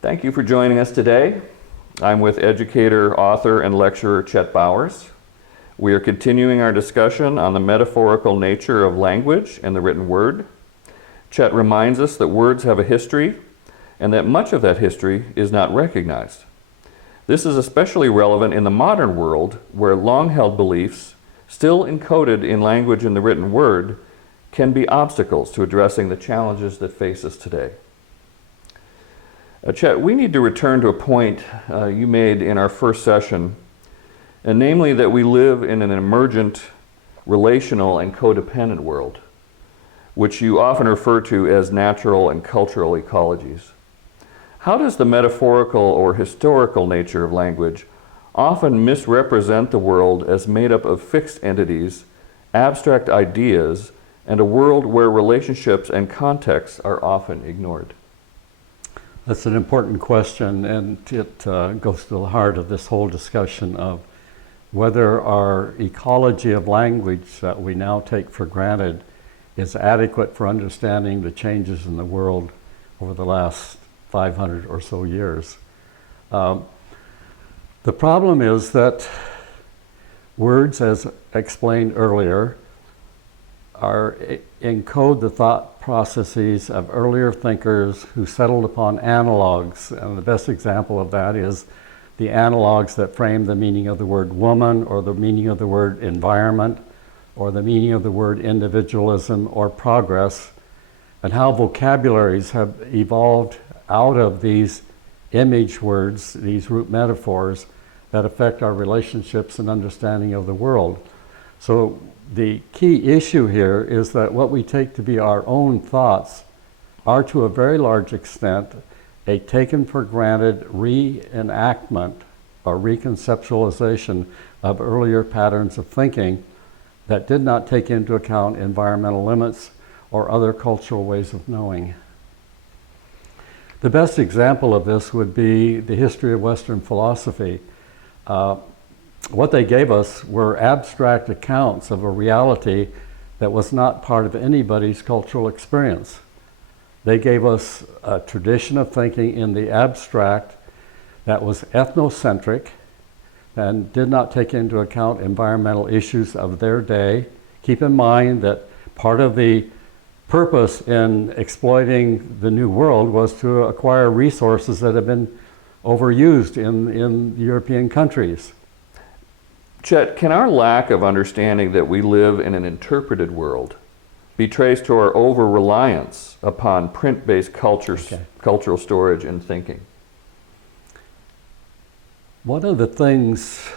Thank you for joining us today. I'm with educator, author, and lecturer Chet Bowers. We are continuing our discussion on the metaphorical nature of language and the written word. Chet reminds us that words have a history and that much of that history is not recognized. This is especially relevant in the modern world where long-held beliefs, still encoded in language and the written word, can be obstacles to addressing the challenges that face us today. Chet, we need to return to a point you made in our first session, and namely that we live in an emergent, relational, and codependent world, which you often refer to as natural and cultural ecologies. How does the metaphorical or historical nature of language often misrepresent the world as made up of fixed entities, abstract ideas, and a world where relationships and contexts are often ignored? That's an important question, and it goes to the heart of this whole discussion of whether our ecology of language that we now take for granted is adequate for understanding the changes in the world over the last 500 or so years. The problem is that words, as explained earlier, encode the thought processes of earlier thinkers who settled upon analogs. And the best example of that is the analogs that frame the meaning of the word woman, or the meaning of the word environment, or the meaning of the word individualism or progress, and how vocabularies have evolved out of these image words, these root metaphors that affect our relationships and understanding of the world. So the key issue here is that what we take to be our own thoughts are to a very large extent a taken for granted reenactment or reconceptualization of earlier patterns of thinking that did not take into account environmental limits or other cultural ways of knowing. The best example of this would be the history of Western philosophy. What they gave us were abstract accounts of a reality that was not part of anybody's cultural experience. They gave us a tradition of thinking in the abstract that was ethnocentric and did not take into account environmental issues of their day. Keep in mind that part of the purpose in exploiting the New World was to acquire resources that have been overused in European countries. Chet, can our lack of understanding that we live in an interpreted world be traced to our over-reliance upon print-based cultural storage and thinking? One of the things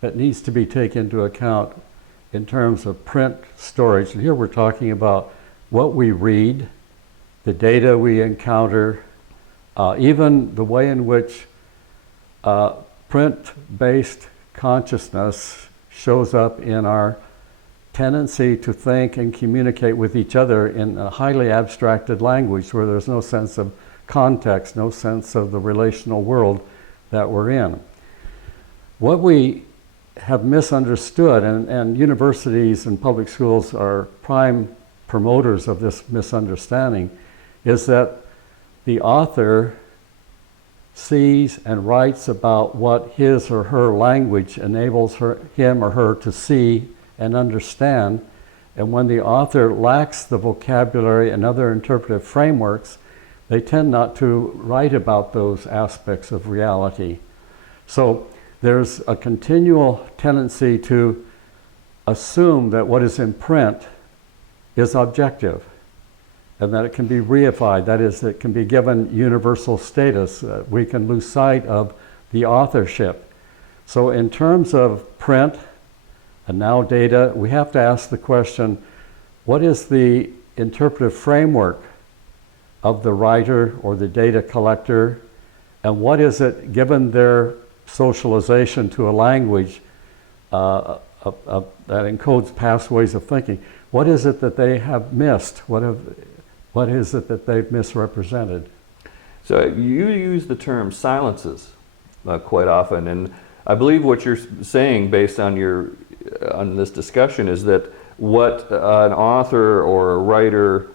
that needs to be taken into account in terms of print storage, and here we're talking about what we read, the data we encounter, even the way in which print-based consciousness shows up in our tendency to think and communicate with each other in a highly abstracted language where there's no sense of context, no sense of the relational world that we're in. What we have misunderstood, and universities and public schools are prime promoters of this misunderstanding, is that the author sees and writes about what his or her language enables him or her to see and understand. And when the author lacks the vocabulary and other interpretive frameworks, they tend not to write about those aspects of reality. So there's a continual tendency to assume that what is in print is objective, and that it can be reified, that is, it can be given universal status. We can lose sight of the authorship. So in terms of print and now data, we have to ask the question, what is the interpretive framework of the writer or the data collector, and what is it, given their socialization to a language that encodes past ways of thinking, what is it that they have missed? What is it that they've misrepresented? So you use the term silences quite often, and I believe what you're saying based on this discussion is that what an author or a writer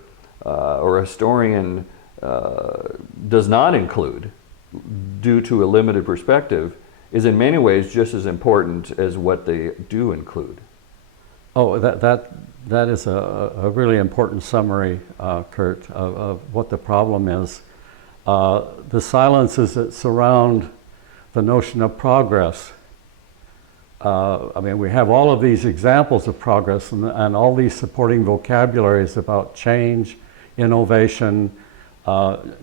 or a historian does not include due to a limited perspective is in many ways just as important as what they do include. Oh, that is a really important summary, Kurt, of what the problem is. The silences that surround the notion of progress. I mean, we have all of these examples of progress and all these supporting vocabularies about change, innovation,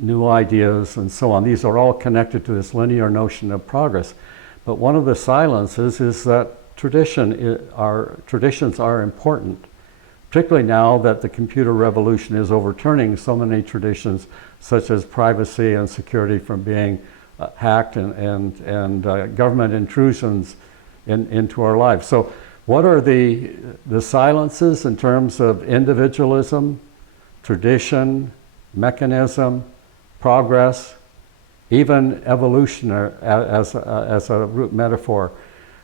new ideas, and so on. These are all connected to this linear notion of progress. But one of the silences is that traditions are important, particularly now that the computer revolution is overturning so many traditions, such as privacy and security from being hacked and government intrusions into our lives. So what are the silences in terms of individualism, tradition, mechanism, progress, even evolution as a root metaphor?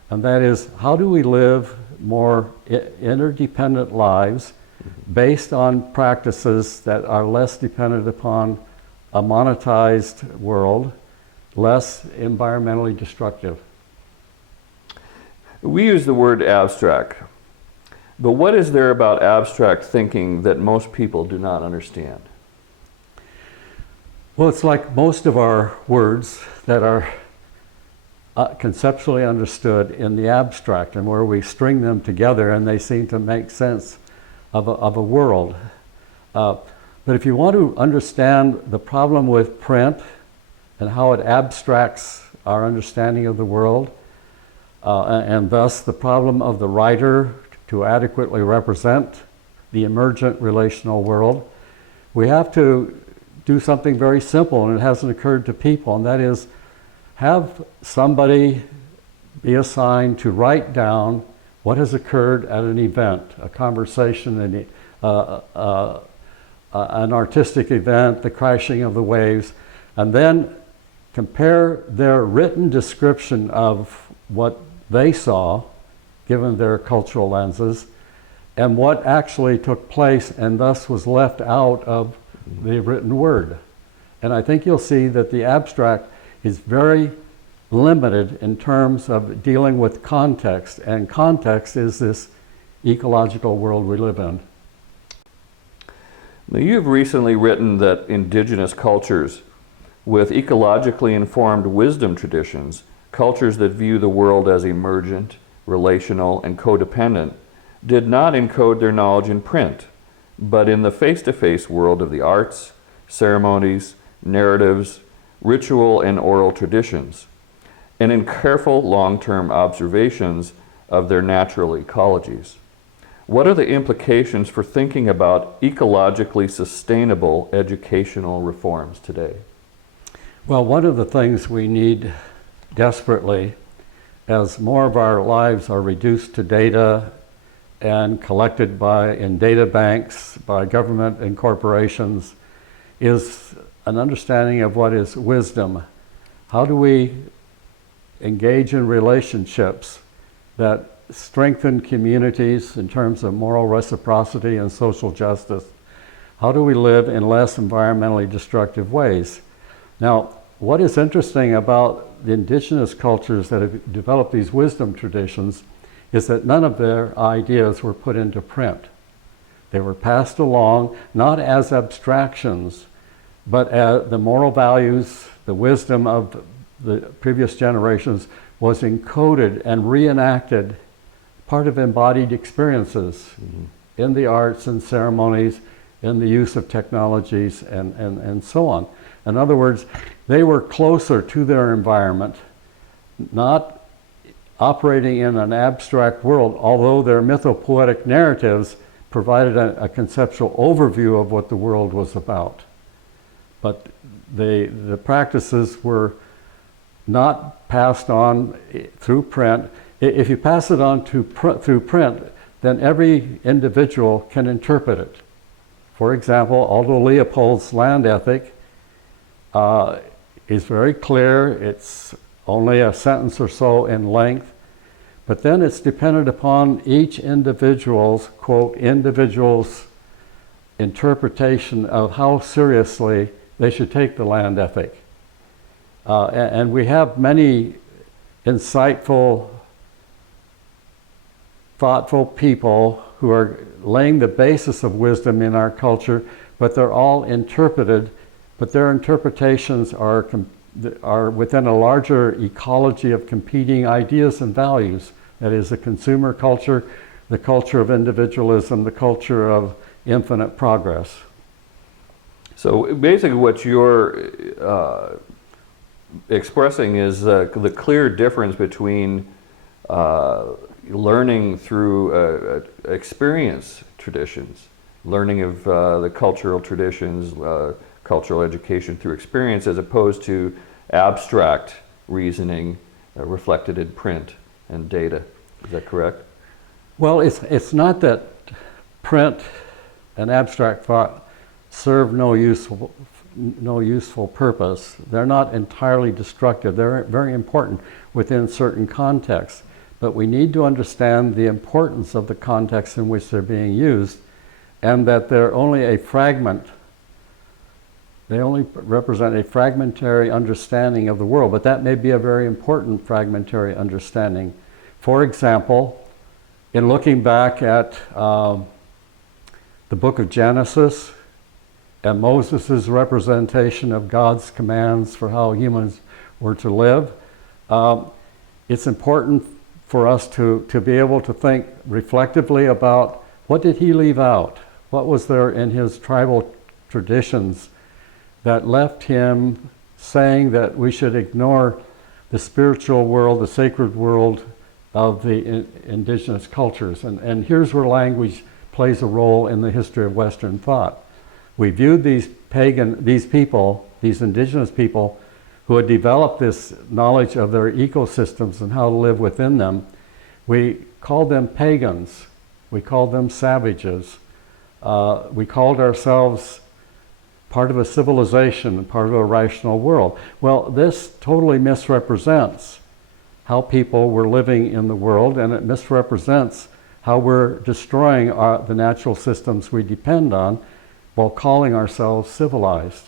And that is, how do we live more interdependent lives based on practices that are less dependent upon a monetized world, less environmentally destructive? We use the word abstract, but what is there about abstract thinking that most people do not understand? Well, it's like most of our words that are conceptually understood in the abstract, and where we string them together and they seem to make sense of a world. But if you want to understand the problem with print and how it abstracts our understanding of the world, and thus the problem of the writer to adequately represent the emergent relational world, we have to do something very simple, and it hasn't occurred to people, and that is have somebody be assigned to write down what has occurred at an event, a conversation, an artistic event, the crashing of the waves, and then compare their written description of what they saw, given their cultural lenses, and what actually took place and thus was left out of the written word. And I think you'll see that the abstract is very limited in terms of dealing with context, and context is this ecological world we live in. Now, you've recently written that indigenous cultures with ecologically informed wisdom traditions, cultures that view the world as emergent, relational, and codependent, did not encode their knowledge in print, but in the face-to-face world of the arts, ceremonies, narratives, ritual and oral traditions, and in careful long-term observations of their natural ecologies. What are the implications for thinking about ecologically sustainable educational reforms today? Well, one of the things we need desperately, as more of our lives are reduced to data and collected in data banks by government and corporations, is an understanding of what is wisdom. How do we engage in relationships that strengthen communities in terms of moral reciprocity and social justice? How do we live in less environmentally destructive ways? Now, what is interesting about the indigenous cultures that have developed these wisdom traditions is that none of their ideas were put into print. They were passed along not as abstractions, but as the moral values, the wisdom of the previous generations was encoded and reenacted, part of embodied experiences in the arts and ceremonies, in the use of technologies, and so on. In other words, they were closer to their environment, not operating in an abstract world, although their mythopoetic narratives provided a conceptual overview of what the world was about. But the practices were not passed on through print. If you pass it on through print, then every individual can interpret it. For example, Aldo Leopold's land ethic is very clear. It's only a sentence or so in length, but then it's dependent upon each individual's, quote, individual's interpretation of how seriously they should take the land ethic. And we have many insightful, thoughtful people who are laying the basis of wisdom in our culture, but they're all interpreted, but their interpretations are within a larger ecology of competing ideas and values. That is the consumer culture, the culture of individualism, the culture of infinite progress. So basically what you're expressing is the clear difference between learning through experience traditions, learning of the cultural traditions, cultural education through experience, as opposed to abstract reasoning reflected in print and data. Is that correct? Well, it's not that print and abstract thought serve no useful purpose. They're not entirely destructive. They're very important within certain contexts. But we need to understand the importance of the context in which they're being used, and that they're only a fragment. They only represent a fragmentary understanding of the world, but that may be a very important fragmentary understanding. For example, in looking back at the book of Genesis and Moses' representation of God's commands for how humans were to live, it's important for us to be able to think reflectively about what did he leave out? What was there in his tribal traditions that left him saying that we should ignore the spiritual world, the sacred world of the indigenous cultures? And here's where language plays a role in the history of Western thought. We viewed these people, these indigenous people, who had developed this knowledge of their ecosystems and how to live within them. We called them pagans. We called them savages. We called ourselves part of a civilization, part of a rational world. Well, this totally misrepresents how people were living in the world, and it misrepresents how we're destroying the natural systems we depend on while calling ourselves civilized.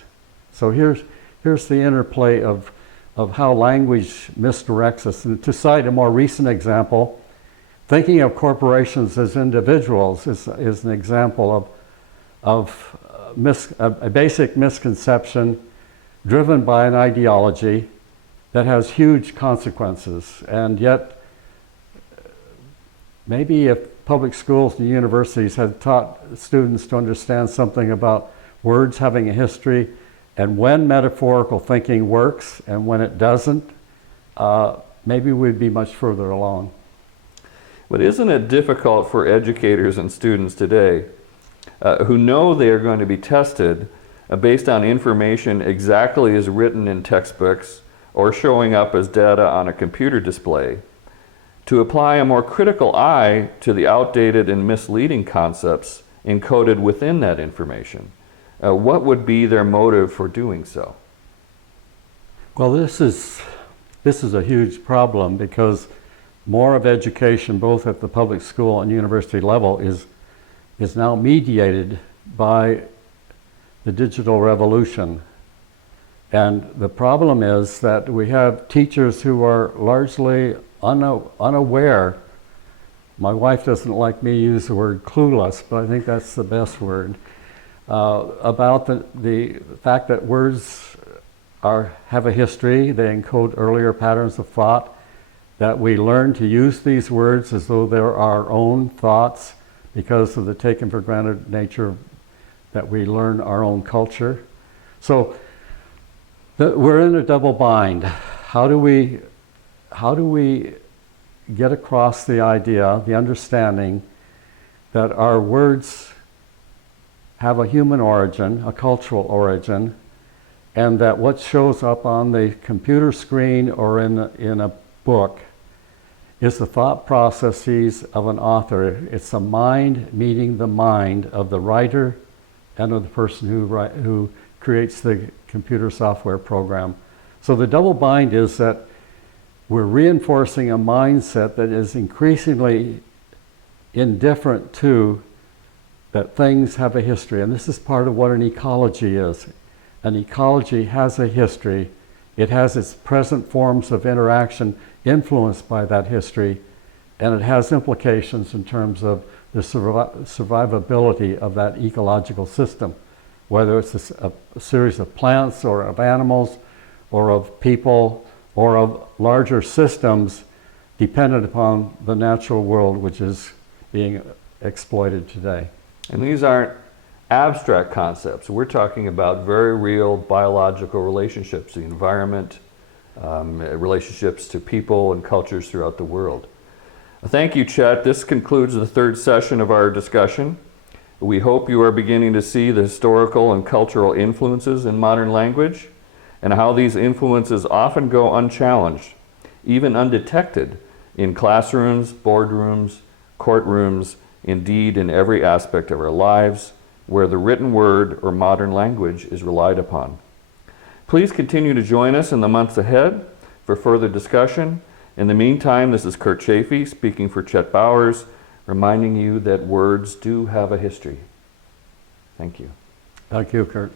So here's the interplay of how language misdirects us. And to cite a more recent example, thinking of corporations as individuals is an example of a basic misconception driven by an ideology that has huge consequences. And yet, maybe if public schools and universities had taught students to understand something about words having a history, and when metaphorical thinking works and when it doesn't, maybe we'd be much further along. But isn't it difficult for educators and students today who know they are going to be tested based on information exactly as written in textbooks or showing up as data on a computer display, to apply a more critical eye to the outdated and misleading concepts encoded within that information? What would be their motive for doing so? Well, this is a huge problem, because more of education, both at the public school and university level, is now mediated by the digital revolution. And the problem is that we have teachers who are largely unaware. My wife doesn't like me to use the word clueless, but I think that's the best word. About the fact that words have a history, they encode earlier patterns of thought, that we learn to use these words as though they're our own thoughts because of the taken for granted nature that we learn our own culture. So we're in a double bind. How do we get across the idea, the understanding that our words have a human origin, a cultural origin, and that what shows up on the computer screen or in a book is the thought processes of an author. It's the mind meeting the mind of the writer and of the person who creates the computer software program. So the double bind is that we're reinforcing a mindset that is increasingly indifferent to that things have a history. And this is part of what an ecology is. An ecology has a history. It has its present forms of interaction influenced by that history, and it has implications in terms of the survivability of that ecological system, whether it's a series of plants or of animals or of people or of larger systems dependent upon the natural world which is being exploited today. And these aren't abstract concepts. We're talking about very real biological relationships, the environment, relationships to people and cultures throughout the world. Thank you, Chet. This concludes the third session of our discussion. We hope you are beginning to see the historical and cultural influences in modern language and how these influences often go unchallenged, even undetected, in classrooms, boardrooms, courtrooms, indeed in every aspect of our lives where the written word or modern language is relied upon. Please continue to join us in the months ahead for further discussion. In the meantime, this is Kurt Chafee speaking for Chet Bowers, reminding you that words do have a history. Thank you. Thank you, Kurt.